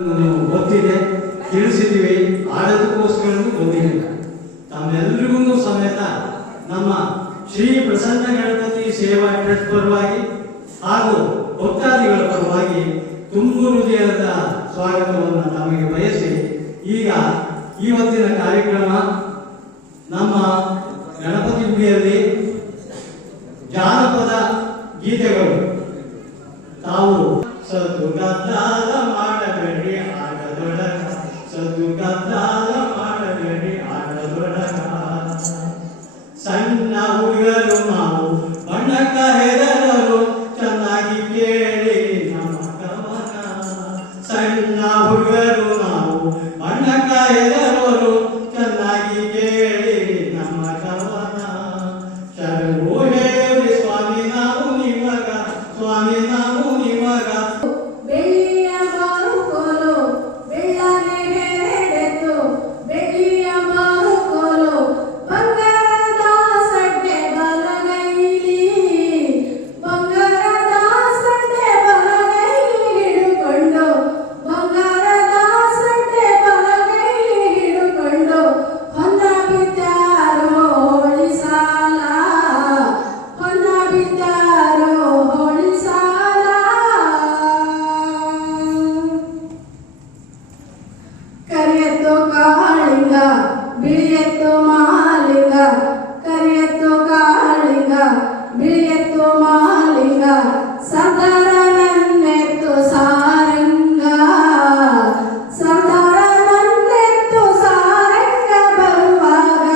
ಗೊತ್ತಿದೆ, ತಿಳಿಸಿದ್ದೀವಿ, ಆಡೋದಕ್ಕೋಸ್ಕರ ಬಂದಿಲ್ಲ. ತಮ್ಮೆಲ್ಲರಿಗೂ ಸಮೇತ ನಮ್ಮ ಶ್ರೀ ಪ್ರಸನ್ನ ಗಣಪತಿ ಸೇವಾ ಟ್ರಸ್ಟ್ ಪರವಾಗಿ ಹಾಗೂ ಭಕ್ತಾದಿಗಳ ಪರವಾಗಿ ತುಂಬು ಹೃದಯದ ಸ್ವಾಗತವನ್ನು ತಮಗೆ ಬಯಸಿ, ಈಗ ಇವತ್ತಿನ ಕಾರ್ಯಕ್ರಮ ನಮ್ಮ ಗಣಪತಿ ಗುಡಿಯಲ್ಲಿ ಜಾನಪದ ಗೀತೆಗಳು. ತಾವು ಸದ್ದು ಗದ್ದಾಲ ಮಾಡಬೇಡಿ ಆಟದೊಳಗ, ಸದ್ದು ಗದ್ದಾಲ ಮಾಡಬೇಡಿ ಆಟದೊಳಗ, ಸಣ್ಣ ಹುಡುಗರು ನಾವು ಬಣ್ಣಕ್ಕ ಹೆದರರು ಚೆನ್ನಾಗಿ ಕೇಳಿ ನಮ್ಮ ಕವನ, ಸಣ್ಣ ಹುಡುಗರು ನಾವು ಬಣ್ಣಕ್ಕ ಹೆದರರು ಚೆನ್ನಾಗಿ ಕೇಳಿ ನಮ್ಮ ಕವನ, ಶರಣು ಹೇಳಿ ಸ್ವಾಮಿ ನಾವು ನಿಮಗ, ಸ್ವಾಮಿ ನಾವು ನಿಮಗ. ಬೆಳ್ಳಿಯ ಬಾರುಕೋಲು ಬೆಳ್ಳನೆ ಹೆರೆಡೆತ್ತು, ಬೆಳ್ಳಿಯ ಬಾರುಕೋಲು ಬಂಗಾರದ ಸಡ್ಡೆ ಬಲಗೈಲಿ, ಬಂಗಾರದ ಸಡ್ಡೆ ಬಲಗೈಲಿ ಹಿಡುಕೊಂಡು, ಬಂಗಾರದ ಸಡ್ಡೆ ಬಲಗೈಲಿ ಹಿಡುಕೊಂಡು ಹೊನ್ನ ಬಿದ್ದಾರೋ ಹೋಳಿ ಸಾಲ, ಹೊನ್ನ ಬಿದ್ದಾರೋ ಹೋಳಿ ಸಾಲ. ಕರಿಯತ್ತು ಕಾಳಿಂಗ ಬಿಳಿಯತ್ತು ಮಾಲಿಂಗ, ಕರಿಯತ್ತು ಕಾಳಿಂಗ ಬಿಳಿಯತ್ತು ಮಾಲಿಂಗ, ಸದರ ನನ್ನೆತ್ತು ಸಾರಂಗ, ಸದರ ನನ್ನೆತ್ತು ಸಾರಂಗ ಬರುವಾಗ,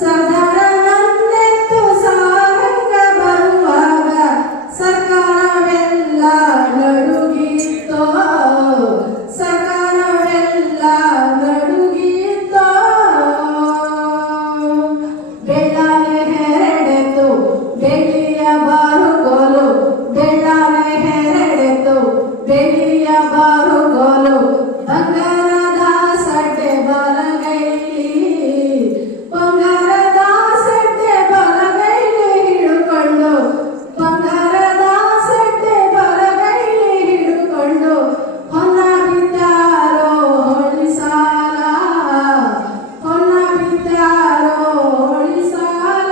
ಸದರ ನನ್ನೆತ್ತು ಸಾರಂಗ ಬರುವಾಗ, ಸರ್ಕಾರವೆಲ್ಲ ನಡುಗಿತ್ತೋ, ಸರ್ಕಾರವೆಲ್ಲ ನಡುಗಿತ್ತೋ. ಬೆಳ್ಳನೆ ಹೆರಡೆತ್ತು ಬೆಳ್ಳಿಯ ಬಾರುಗೋಲು, ಬೆಳ್ಳನೆ ಹೆರಡೆತ್ತು ಬೆಳ್ಳಿಯ ಬಾರುಗೋಲು, ಬಂಗಾರದ ಸಡ್ಡೆ ಬಲಗೈಲಿ, ಬಂಗಾರದ ಸಡ್ಡೆ ಬಲಗೈಲಿ ಹಿಡುಕೊಂಡು, ಬಂಗಾರದ ಸಡ್ಡೆ ಬಲಗೈಲಿ ಹಿಡುಕೊಂಡು ಹೊನ್ನ ಬಿದ್ದಾರೋ ಹೋಳಿ ಸಾಲ, ಹೊನ್ನ ಬಿದ್ದಾರೋ ಹೋಳಿ ಸಾಲ.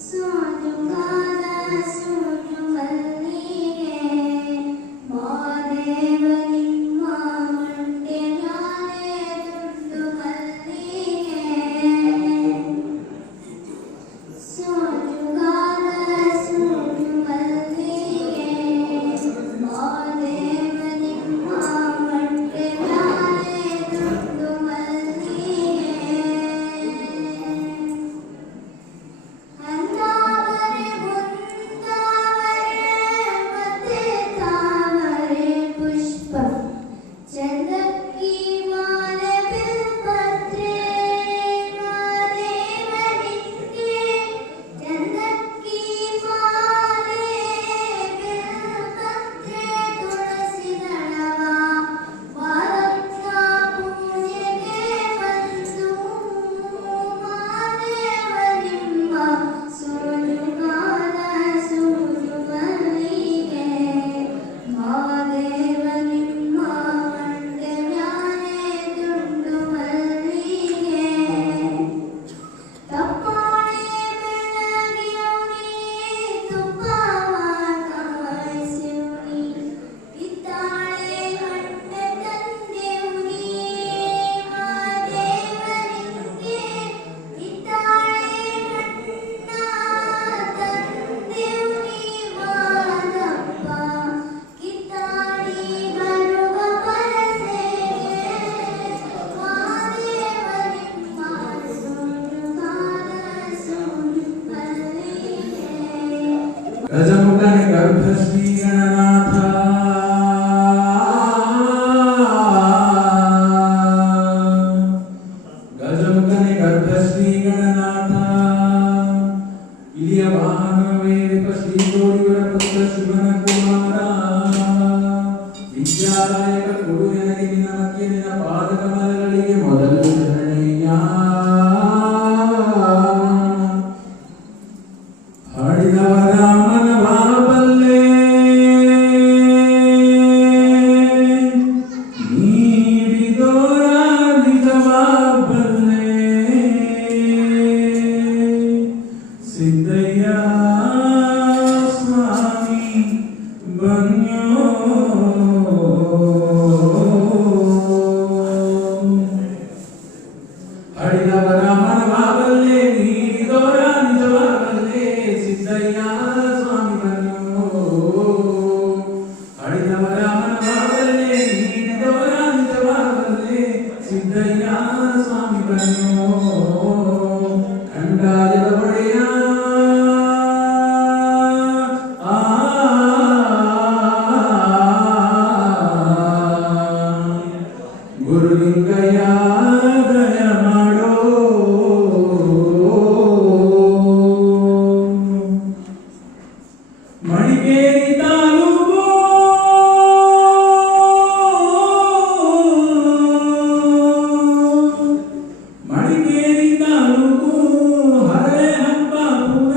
Son ಗಜಮುಖನೆ ಗರ್ಭಶ್ರೀ ಗಣನಾಥ ಗಜಮುಖನೆ ಗರ್ಭಶ್ರೀ ಗಣನಾಥ ಇಲಿಯ ವಾಹನ ವೇದಿಕ ಶ್ರೀ ಗೌರಿವರ ಪುತ್ರ ಶಿವನ ಕುಮಾರ ವಿದ್ಯಾಲಯಕ ಕೊಡು ನನಗೆ ನಿನ್ನ ಮಧ್ಯೆ ನಿನ್ನ ಪಾದ ಕಮಲಗಳಿಗೆ ಮೊದಲು ಶರಣಯ್ಯ ಹಾಡಿದವರ ಮನವಾಬಲ್ಲೆ ನೀಡಿದೋರ ನಿಜವಾಬಲ್ಲೆ ಸಿದ್ದಯ್ಯ ಸ್ವಾಮಿ ಬನ್ಯೋ ಹಡಿದವರ ಮನವಾಗಲ್ಲೇ ನೀಡಿದವರ ನಿಜವಾಗಲ್ಲೇ ಸಿದ್ದಯ್ಯ ಸ್ವಾಮಿ ಬನ್ಯೋ ಹಡಿದವರ ಮನವಾಗಲ್ಲೇ ನೀಡಿದವರ ನಿಜವಾಗಲ್ಲೇ ಸಿದ್ದಯ್ಯ ಸ್ವಾಮಿ ಬನ್ಯೋ ಕಂಡಾಯದ ಒಡೆಯ ಗುರುಲಿಂಗಯ್ಯ ದಯ ಮಾಡೋ ಮಡಿಕೇರಿ ತಾಲೂಕು ಮಡಿಕೇರಿ ತಾಲೂಕು ಹರಳೆ ಹಂಪಾಪುರ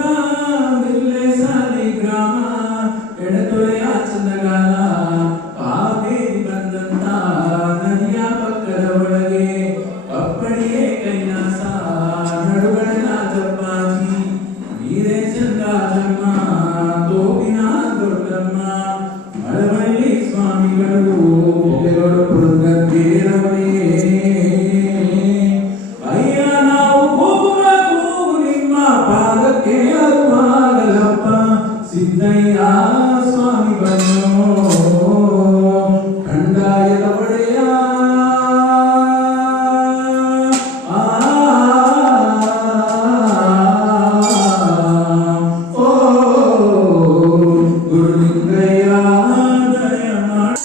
ಬಿಲ್ಲೆಸಾಲಿ ಗ್ರಾಮ ಎಡತೊರೆಯ ಚಂದಗಾಲ ಕಾವೇರಿ ಬಂದಂತ ನದಿಯ ಪಕ್ಕದ ಒಳಗೆ ಅಪ್ಪಡಿಯೇ ಕೈಲಾಸ ನಡುಗಡಲ ಜಪ್ಪಾಜಿ ವೀರೇ ಚಂದ್ರಾಜಮ್ಮ ತೋಪಿನ ದೊಡ್ಡಮ್ಮ ಮಳವಳ್ಳಿ ಸ್ವಾಮಿಗಳು ಬೆಲೆಗಳು ಪುರಂದರವರೇ ಅಯ್ಯ ನಾವು ಹೋಗುವ ಕೂಗು ನಿಮ್ಮ ಪಾದಕ್ಕೆ ಅರುವಾಗಲಪ್ಪ ಸಿದ್ದಯ್ಯ ಸ್ವಾಮಿ ಬನ್ನೋ ಕಂಡಾಯದ ಒಡೆಯ ಓ ಗುರುಲಿಂಗಯ್ಯ ದಯ ಮಾಡ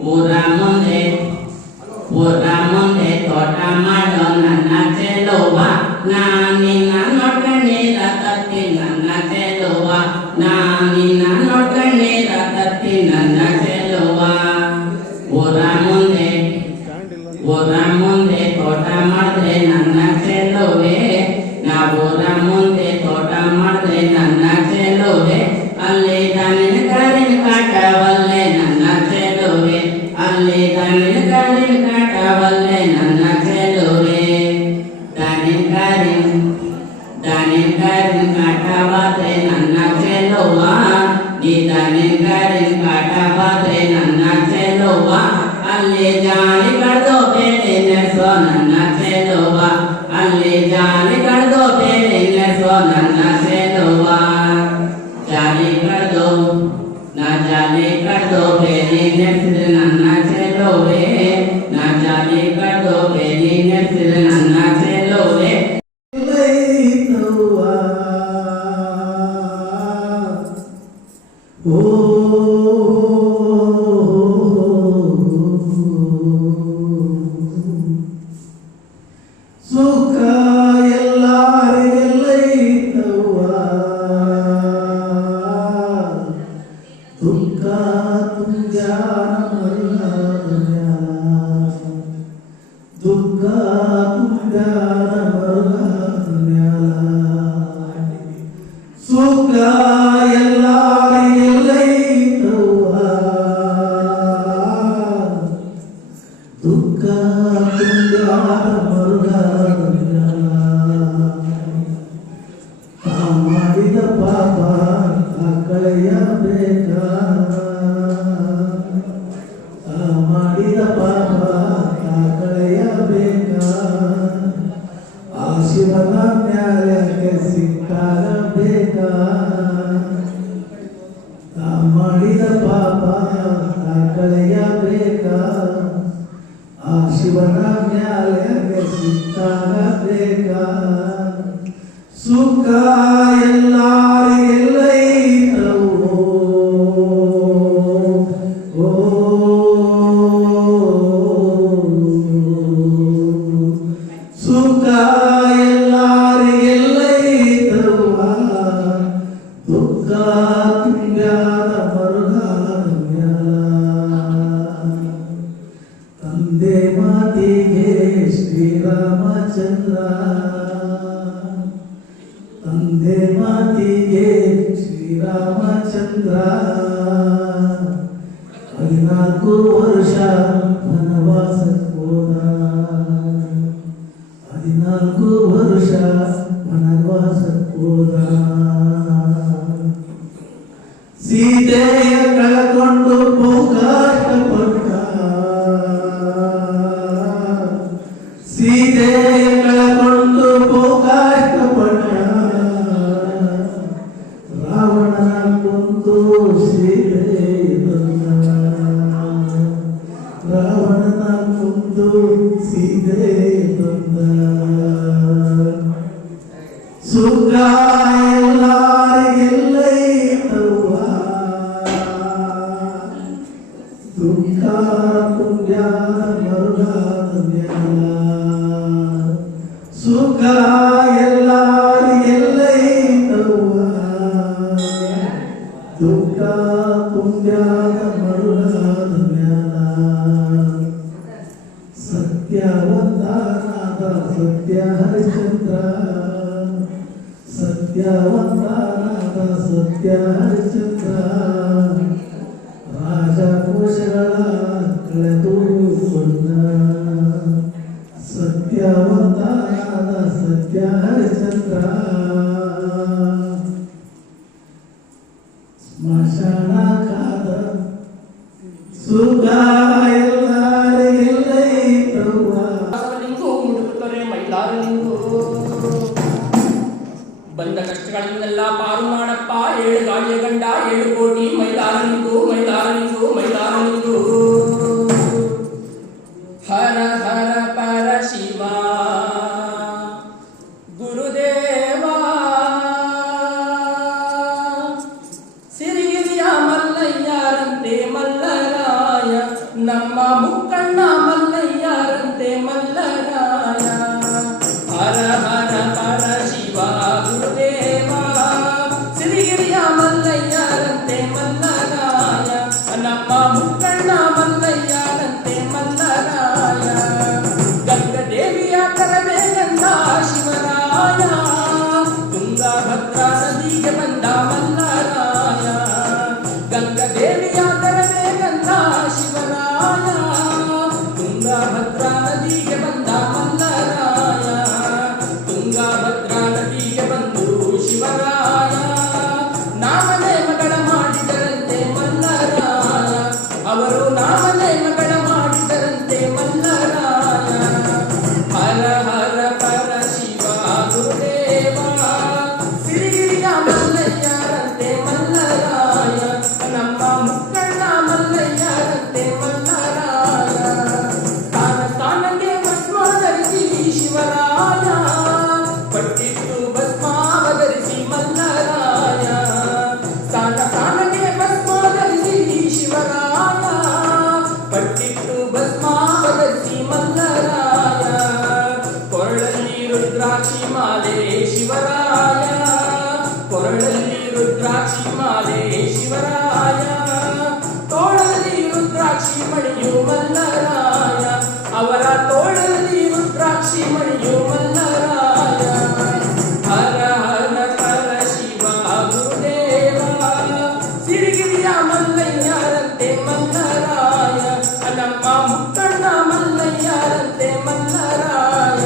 Ura ಭದ್ರೆ ನನ್ನ ಚೆಲುವ ಅಲ್ಲಿ ಜಾಲಿ ಕಡ್ದು ಬೇರೆ ನೆಸೋ ನನ್ನ ಚೆಲುವ ಅಲ್ಲಿ ಜಾಲಿ ಕಡ್ದು ಬೇರೆ ನೆಸೋ ನನ್ನ ಚೆಲುವ ಜಾಲಿ ಕಡ್ದು ನಾ ಜಾಲಿ ಕಡ್ದು ಬೇರೆ ನೆಸಿದ್ರೆ ನನ್ನ ಚೆಲುವೆ ನಾ ಜಾಲಿ ಕಡ್ದು ಬೇರೆ ನೆಸಿದ್ರೆ ನನ್ನ ಚೆಲುವೆ ಸುಖ ಎಲ್ಲರಿಗೆಲ್ಲೈತವ್ವ ದುಃಖ ತುಂಬ್ಯಾನ ಮರುಗಾದ ದುಃಖ ತುಂಬ್ಯಾನ ಮರುಗಾದ ಸುಖ ಎಲ್ಲರಿಗೆಲ್ಲೈತವ್ವ ದುಃಖ ತುಂಬ್ಯಾನ ಮರುಗಾದ ಮಾಡಿದ ಪಾಪ ಕಳೆಯಬೇಕ ಮಾಡಿದ ಪಾಪ ಕಳೆಯಬೇಕ ಆ ಶಿವನ ನ್ಯಾಯಕ್ಕೆ ಸಿಕ್ಕಾಗಬೇಕ ಮಾಡಿದ ಪಾಪ ಕಳೆಯಬೇಕ ಆ ಶಿವನ ನ್ಯಾಯಕ್ಕೆ ಸಿಕ್ಕಾಗಬೇಕ ಸುಖ ಎಲ್ಲರಿಗೆಲ್ಲೈತವೋ ಸುಖ ಎಲ್ಲರಿಗೆಲ್ಲೈತವ್ವ ದುಃಖ ತುಂಬ್ಯಾದ ಮರುಗಾದ ತಂದೆ ಮಾತಿಗೆ ಶ್ರೀರಾಮಚಂದ್ರ ತಂದೆ ಮಾತಿಗೆ ಶ್ರೀರಾಮಚಂದ್ರ 14 ವರ್ಷ ವನವಾಸಕ್ಕೆ ಹೋದ 14 ವರ್ಷ ವನವಾಸಕ್ಕೆ ಹೋದ ಸೀತೆಯ ಕಳಕೊಂಡು ಬಹುಕಷ್ಟಪಟ್ಟ ಸೀತೆಯ ಕಳಕೊಂಡು ಬಹುಕಷ್ಟಪಟ್ಟ ರಾವಣನ ಕೊಂದು ಸೀತೆ ಬಂದ ರಾವಣನ ಕೊಂದು ಸೀತೆ ಬಂದ ಸುಖ ಎಲ್ಲರಿಗೆಲ್ಲೈತವ್ವ ದುಃಖ ತುಂಬ್ಯಾದ ಮರುಗಾದ ಸುಖ ಎಲ್ಲರಿಗೆಲ್ಲೈತವ್ವ ದುಃಖ ತುಂಬ್ಯಾದ ಮರುಗಾದ ಸತ್ಯವಂತನಾದ ಸತ್ಯ ಹರಿಶ್ಚಂದ್ರ ಸತ್ಯವಂತನಾದ ಸತ್ಯ ಹರಿಶ್ಚಂದ್ರ ರಾಜಕೋಶಗಳ ಕಳೆದು ಕೊಂಡ ಸತ್ಯವಂತನಾದ ಸತ್ಯ ಹರಿಶ್ಚಂದ್ರ ಸ್ಮಶಾನ ಕಾದ ಸುಖ ಎಲ್ಲರಿಗೆಲ್ಲೈತವ್ವ ಮುಡುಕುತ್ತಾರೆ ಮೈಲಾರಲಿಂಗು ಬಂದ ಕಷ್ಟಗಳನ್ನೆಲ್ಲ ಪಾರು ಮಾಡಪ್ಪ 7 ಗಾಳಿಯ ಗಂಡ 7 ಕೋಟಿ ಮೈಲಾರಲಿಂಗು ಮೈಲಾರಲಿಂಗು ಮೈಲಾರಲಿಂಗು ಹರ ಹರ ಪರ ಶಿವ ಗುರುದೇವ ಸಿರಿಗಿರಿಯ ಮಲ್ಲಯ್ಯರಂತೆ ಮಲ್ಲರಾಯ ನಮ್ಮ ಮುಕ್ಕಣ್ಣ ಮಲ್ಲಯ್ಯರಂತೆ ಮಲ್ಲರಾಯ ಹರ ಹರ ಪರ ಶಿವ ಗುರುದೇವ ಸಿರಿಗಿರಿಯ ಮಲ್ಲಯ್ಯರಂತೆ ಮಲ್ಲರಾಯ ನಮ್ಮ ಮುಕ್ಕಣ್ಣ ಮಲ್ಲಯ್ಯರಂತೆ ಮಲ್ಲರಾಯ ಗಂಗದೇವಿಯ ಕರವೇ ಗಂಧ ಶಿವರಾಯ ತುಂಗಭದ್ರಾ ನದಿಗೆ ಬಂದ ಮಲ್ಲರಾಯ ಗಂಗದೇವಿಯ ಕರವೇ ಗಂಧ ಶಿವರಾಯ ತುಂಗಭದ್ರಾ ನದಿಗೆ ಬಂದ ಮಲ್ಲರಾಯ ತುಂಗಭದ್ರಾ ನದಿಗೆ ಬಂದು ಶಿವರಾಯ ನಾಮನೇ ಮಗಳ ಮಾಡಿದರಂತೆ ಮಲ್ಲರಾಯ ಮಲ್ಲರಾಯ ಅವರ ತೋಳಲ್ಲಿ ರುದ್ರಾಕ್ಷಿ ಮಣಿಯು ಮಲ್ಲರಾಯ ಹರ ಹರ ಹರ ಶಿವ ಗುರುದೇವ ಸಿರಿಗಿರಿಯ ಮಲ್ಲಯ್ಯರಂತೆ ಮಲ್ಲರಾಯ ನಮ್ಮ ಮುಕ್ಕಣ್ಣ ಮಲ್ಲಯ್ಯರಂತೆ ಮಲ್ಲರಾಯ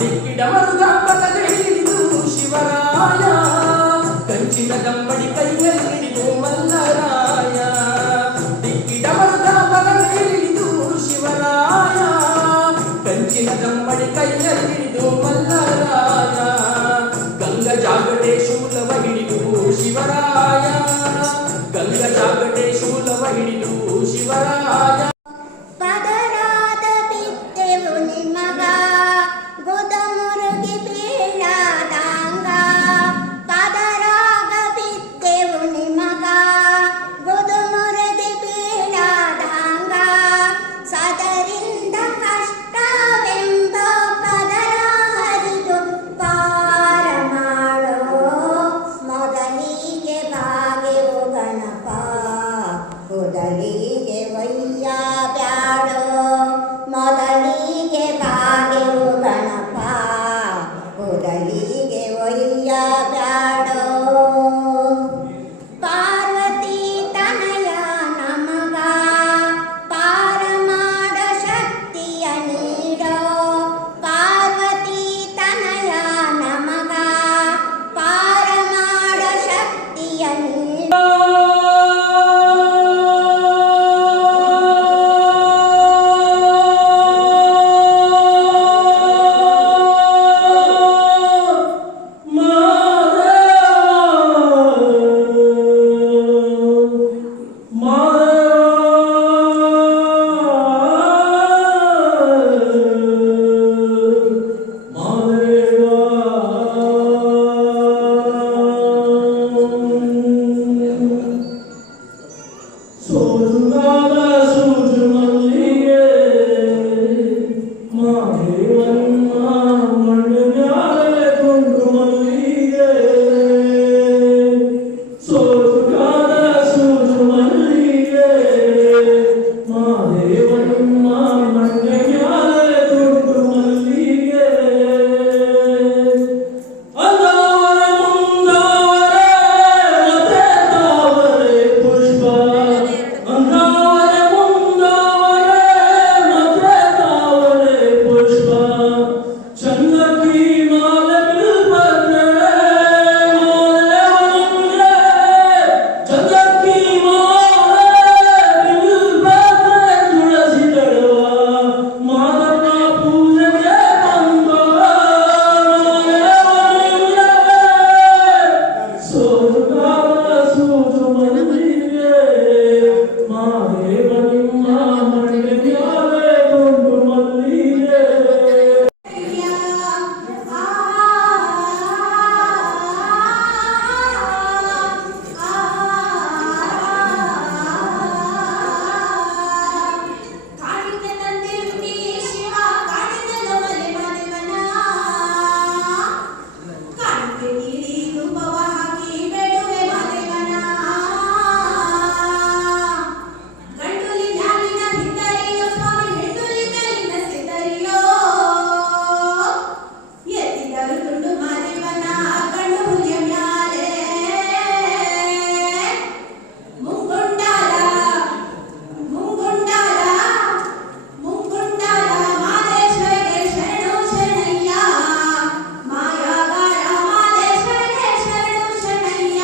ದಿಕ್ಕಿಡ ಮರುಗ ಪದಗಳಿದು ಶಿವರಾಯ ಕಂಚಿನ ದಮ್ಮಡಿ ಕೈಯಲ್ಲಿ ಹಿಡಿದು ಮಲ್ಲರಾಯ ದಿಕ್ಕಿಡ ಮರುಗ ಪದಗಳಿದು ಶಿವರಾಯ ಕಂಚಿನ ದಮ್ಮಡಿ ಕೈಯಲ್ಲಿ ಹಿಡಿದು ಮಲ್ಲರಾಯ ಗಂಗ ಜಾಗಟೆ ಶೂಲವ ಹಿಡಿದು ಶಿವರಾಯ ಗಂಗ ಜಾಗಟೆ ಶೂಲವ ಹಿಡಿದು ಶಿವರಾಯ ಪದರಾದ ಬಿದ್ದೆವು ನಿಮಗ ಗೊದಮುರುಗಿ ಬೀಳಾದಂಗ ಪದರಾಗ ಬಿದ್ದೆವು ನಿಮಗ ಗೊದಮುರುಗಿ ಬೀಳಾದಂಗ ಸದರಿಂದ ಕಷ್ಟವೆಂಬ ಪದರ ಹರಿದು ಪಾರ ಮಾಡೋ ಮೊದಲಿಗೆ ಬಾಗೆವು ಗಣಪ ಮೊದಲಿಗೆ ವಯ್ಯ ಬ್ಯಾಡೋ ಮೊದಲಿಗೆ ಬಾಗೆವು ಗಣಪ ಮೊದಲಿಗೆ ಒಯ್ಯ ಬ್ಯಾಡೋ ಪಾರ್ವತಿ ತನಯ ನಮಗ ಪಾರ ಮಾಡ ಶಕ್ತಿಯ ನೀಡೋ ಪಾರ್ವತಿ ತನಯ ನಮಗ ಪಾರ ಮಾಡ ಶಕ್ತಿಯ ನೀಡೋ ಸೋಜುಗಾದ ಸೂಜು ಮಲ್ಲಿಗೆ ಮಾದೇವನ್ನ ಮಣ್ಣು ಮ್ಯಾಲೆ ಕೊಂಡು ಮಲ್ಲಿಗೆ ಸೋಜುಗಾದ ಸೂಜು ಮಲ್ಲಿಗೆ ಮಾದೇವನ್ನ ಮಣ್ಣು ಮ್ಯಾಲೆ ಕೊಂಡು ಮಲ್ಲಿಗೆ ಅಂದವರ ಮುಂದವರೇ ಮತ್ತೆ ತಾವರೆ ಪುಷ್ಪ ಅಂದವರ ಮುಂದವರೇ ಮತ್ತೆ ತಾವರೆ ಪುಷ್ಪ ಚಂದಕಿ ಮಾಲೆ ಬಿಲ್ಪತ್ರೆ ಮಾದೇವನಿಗೆ ಚಂದಕಿ ಮಾಲೆ ಬಿಲ್ಪತ್ರೆ ತುಳಸಿ ದಳವ ಮಾದಪ್ಪ ಪೂಜೆಗೆ ಬಂದ ಮಾದೇವನಿಗೆ ಸೋಜುಗಾದ ಸೂಜು ಮಲ್ಲಿಗೆ ಮಾದೇವನಿಮ್ಮ ಮಣ್ಣು ಮ್ಯಾಲೆ ಕೊಂಡು ಮಲ್ಲಿಗೆ ಕಾಣಿಕೆ ತಂದಿರುತ್ತಿ ಶಿವ ಕಾಣಿದಲು ಮಲೆ ಮನೆಮನ ಕಾಣಿಕೆ ನೀಡಿ ಧೂಪವ ಹಾಕಿ ಬೇಡುವೆ ಮನೆಮನ ಗಂಡುಲಿ ಮ್ಯಾಲಿನ ಹಿದ್ದರಿಯೋ ಸ್ವಾಮಿ ಹೆಣ್ಣುಲಿ ಮೇಲಿನ ಸಿದ್ದರಿಯೋ ಎತ್ತಿದರು ತುಂಡು ಮನೆಮನ ಗಂಡು ಹುಲಿಯ ಮ್ಯಾಲೆ ಮುಂಗುಂಡಾಲ ಮುಂಗುಂಡಾಲ ಮುಂಗುಂಡಾಲ ಮಾದೇಶ್ವರಿಗೆ ಶರಣು ಶರಣಯ್ಯ ಮಾಯಾಗಾರ ಮಾದೇಶ್ವರಿಗೆ ಶರಣು ಶರಣಯ್ಯ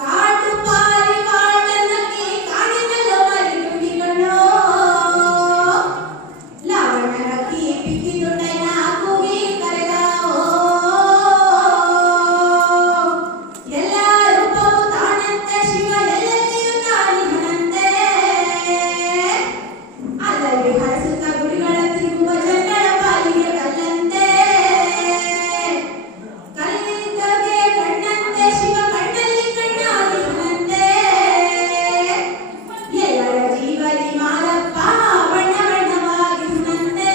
ಕಾಟು ಪಾರಿ ಕಾಟನಕ್ಕೆ ಕಾಣಿನಲ್ಲೋ ಮರಿ ನುಡಿಗಳೋ ಲಾವಣರಕ್ಕಿ ಪಿಕ್ಕಿ ದುಡ್ಡಯ್ಯನ ಕೂಗಿ ಕರೆದೋ ಎಲ್ಲ ರೂಪವು ತಾನಂತೆ ಶಿವ ಎಲ್ಲೆಲ್ಲಿಯೂ ತಾನಿಹನಂತೆ ಅಲ್ಲಲ್ಲಿ ಹರಿಸುತ್ತ ಗುಡಿಗಳ ತಿರುಗುವ ಜನಗಳ ಪಾಲಿಗೆ ಕಲ್ಲಂತೆ ಕಲ್ಲಿದ್ದಗೆ ಕಣ್ಣಂತೆ ಶಿವ ಕಣ್ಣಲ್ಲಿ ಕಣ್ಣಾಗಿಹನಂತೆ ಎಲ್ಲರ ಜೀವನಿ ಮಾಲಪ್ಪ ಬಣ್ಣ ಬಣ್ಣವಾಗಿಹನಂತೆ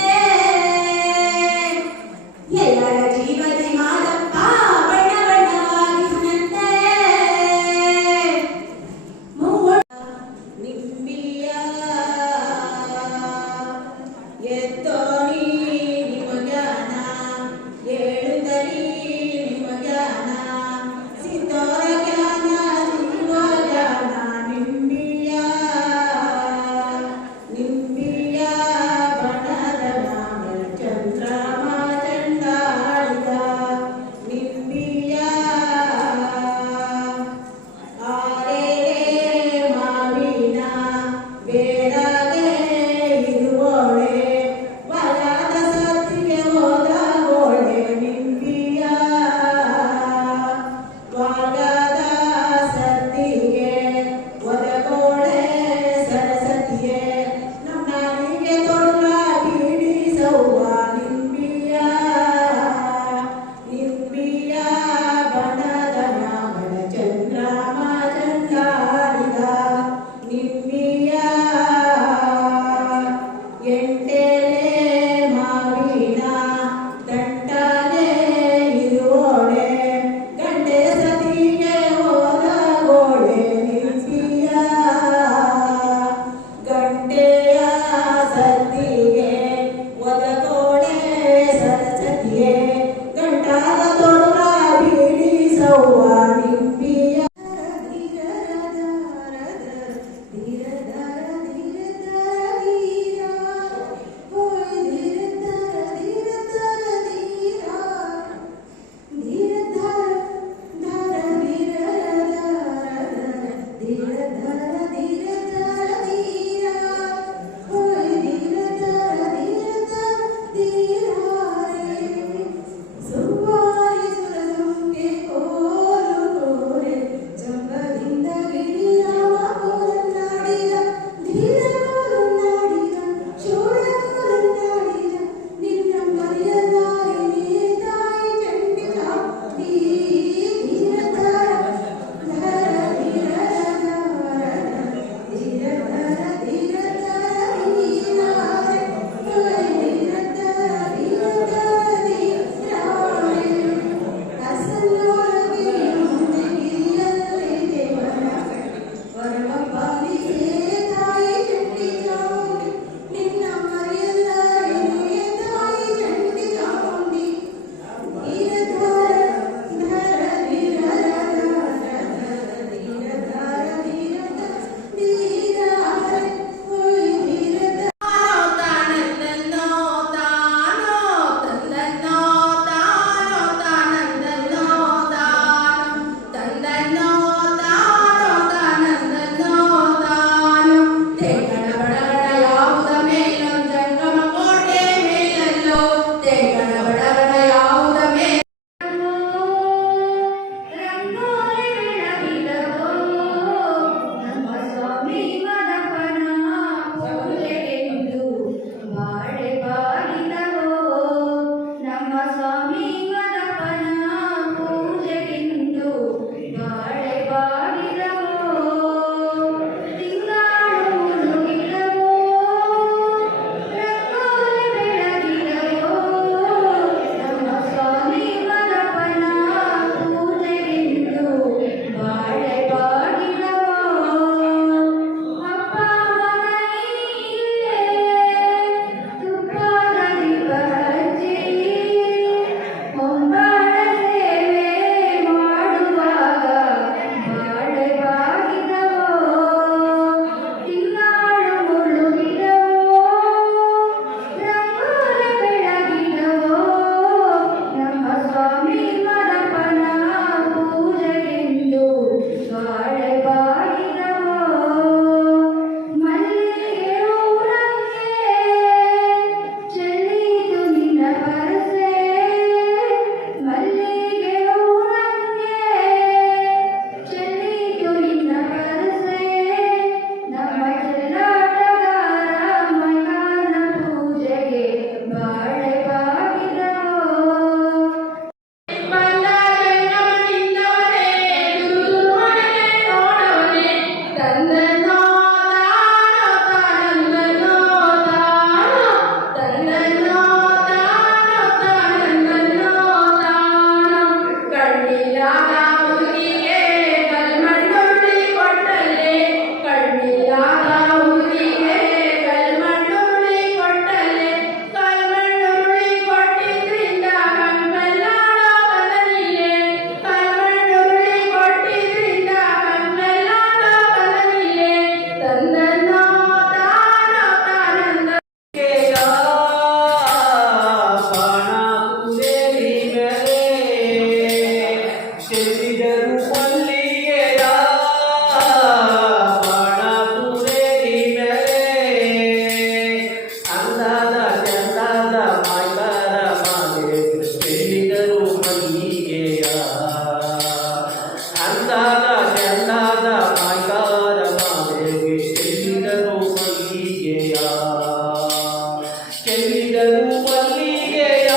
ಮಲ್ಲಿಗೆಯ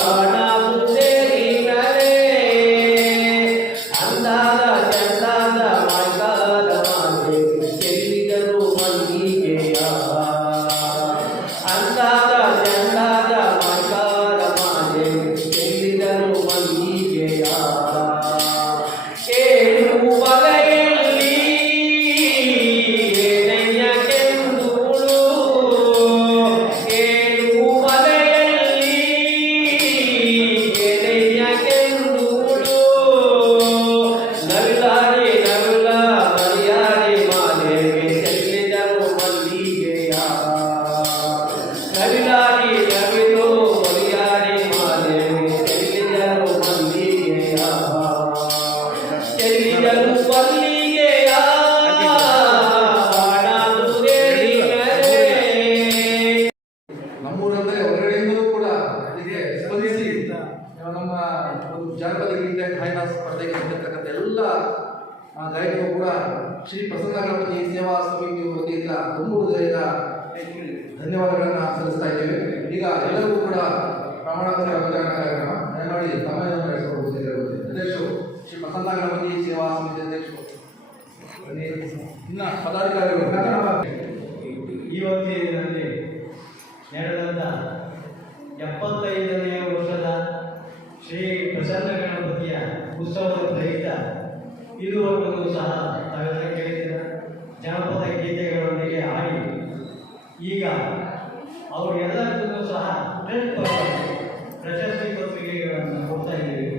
ಬಾಣ ಸುತ್ತೇರಿದರೆ ಅಂದಾದ ಚಂದಾದ ಮೈಗಾದ ಮಾತೆ ಚೆಲ್ಲಿದರು ಮಲ್ಲಿಗೆಯ ಅಂದಾದ ಚಂದಾದ ಮೈಗಾದ ಮಾತೆ ಚೆಲ್ಲಿದರು ಮಲ್ಲಿಗೆಯ ಏಳು ಬಗೆಯಲ್ಲಿ ಎದೆಯ ಕೆಂದುಳು ಏಳು ಬಗೆಯಲ್ಲಿ ಎದೆಯ ಕೆಂದುಳು ನವಿಲಾಡಿ ನವಿಲ ಮರಿಯಾಡಿ ಮಾಲೆಗೆ ಚೆಲ್ಲಿದರು ಮಲ್ಲಿಗೆಯ ನವಿಲಾಡಿ ನವಿಲು ಮರಿಯಾಡಿ ಮಾಲೆಗೆ ಚೆಲ್ಲಿದರು ಮಲ್ಲಿಗೆಯ ಚೆಲ್ಲಿದರು ಮಲ್ಲಿಗೆಯ ಬಾಣ ಸುತ್ತೇರಿದರೆ ನಮ್ಮೂರಲ್ಲೇ ಹೊರಗಡೆಯಿಂದಲೂ ಕೂಡ ಇದಕ್ಕೆ ಸ್ಪಂದಿಸಿ ನಮ್ಮ ಒಂದು ಜಾನಪದ ಗೀತೆ ಗಾಯನ ಸ್ಪರ್ಧೆಗೆ ಬಂದಿರತಕ್ಕಂಥ ಎಲ್ಲ ಗಾಯಕರು ಕೂಡ ಶ್ರೀ ಪ್ರಸನ್ನ ಗಣಪತಿ ಸೇವಾ ಸಮಿತಿ ವತಿಯಿಂದ ತುಂಬ ಹೃದಯದ ಧನ್ಯವಾದಗಳನ್ನು ಸಲ್ಲಿಸ್ತಾ ಇದ್ದೇವೆ. ಈಗ ಎಲ್ಲರಿಗೂ ಕೂಡ ಪ್ರಮಾಣಪತ್ರ ವಿತರಣಾ ಕಾರ್ಯಕ್ರಮ ದಯಮಾಡಿ ತಮ್ಮ ಅಧ್ಯಕ್ಷರು ಶ್ರೀ ಪ್ರಸನ್ನ ಗಣಪತಿ ಸೇವಾ ಸಮಿತಿ ಅಧ್ಯಕ್ಷರು ಇನ್ನು ಪದಾಧಿಕಾರಿಗಳು ಇವತ್ತಿನಲ್ಲಿ ನಡೆದಂಥ 75ನೇ ವರ್ಷದ ಶ್ರೀ ಪ್ರಸನ್ನ ಗಣಪತಿಯ ಉತ್ಸವದ ಪ್ರಯುಕ್ತ ಇದುವರೆಗೂ ಸಹ ತಾವೆಲ್ಲ ಕೇಳಿದ ಜನಪದ ಗೀತೆಗಳೊಂದಿಗೆ ಹಾಡಿ ಈಗ ಅವರೆಲ್ಲರಿಗೂ ಸಹ ಟ್ರೆಂಡ್ ಪ್ರಶಸ್ತಿ ಪತ್ರಿಕೆಗಳನ್ನು ಕೊಡ್ತಾ ಇದ್ದೀವಿ.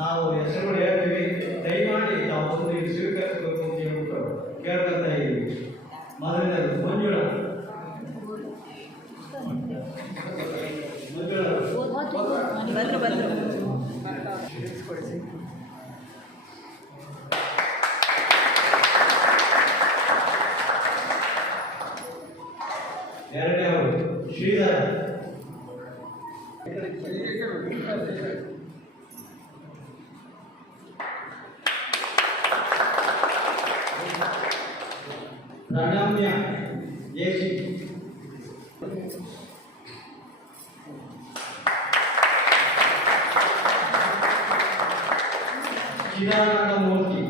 ನಾವು ಹೆಸರುಗಳು ಹೇಳ್ತೀವಿ, ದಯಮಾಡಿ ತಾವು ಬಂದು ಇಲ್ಲಿ ಸ್ವೀಕರಿಸಬೇಕು ಅಂತ ಹೇಳ್ಬಿಟ್ಟು ಕೇಳ್ಕೊಳ್ತಾ ಇದ್ದೀವಿ. ಮೊದಲನೇದು ಮಂಜುಳಾ. ಎರಡನೇವರು Shridhara. Pranamya JC. Chidananda Murthy.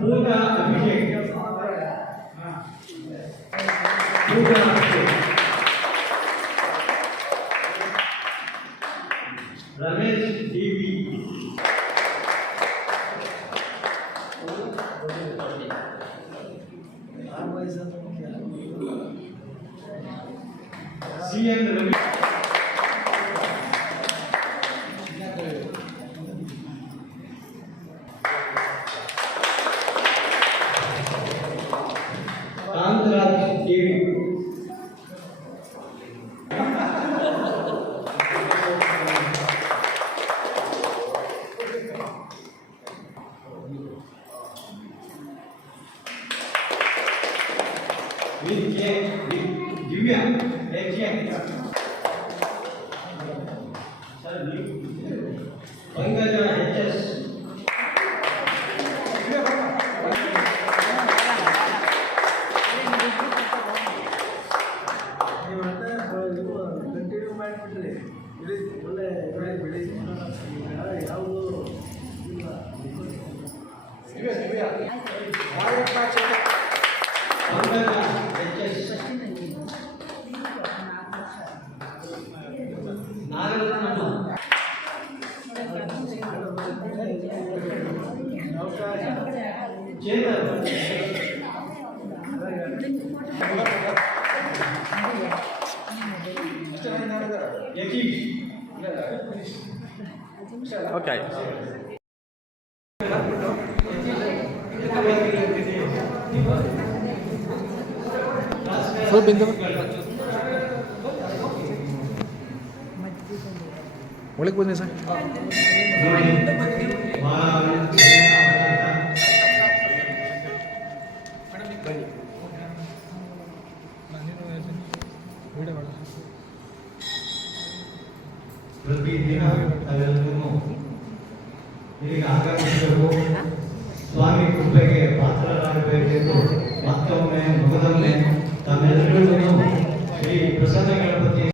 Pooja Abhishek. Pooja Abhishek. Ramesh DV. CN Ravi. Kantaraj TV. Divya Pankaja HS. Okay. Full bindu. Boleh buat ni sah. ಪ್ರತಿದಿನ ತಾವೆಲ್ಲರೂ ಈಗ ಆಗಮಿಸಬೇಕು. ಸ್ವಾಮಿ ಕೃಪೆಗೆ ಪಾತ್ರರಾಗಬೇಕೆಂದು ಮತ್ತೊಮ್ಮೆ ಮಗದೊಮ್ಮೆ ತಮ್ಮೆಲ್ಲರಿಗೂ ಶ್ರೀ ಪ್ರಸನ್ನ ಗಣಪತಿ